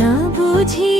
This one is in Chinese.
那不羁。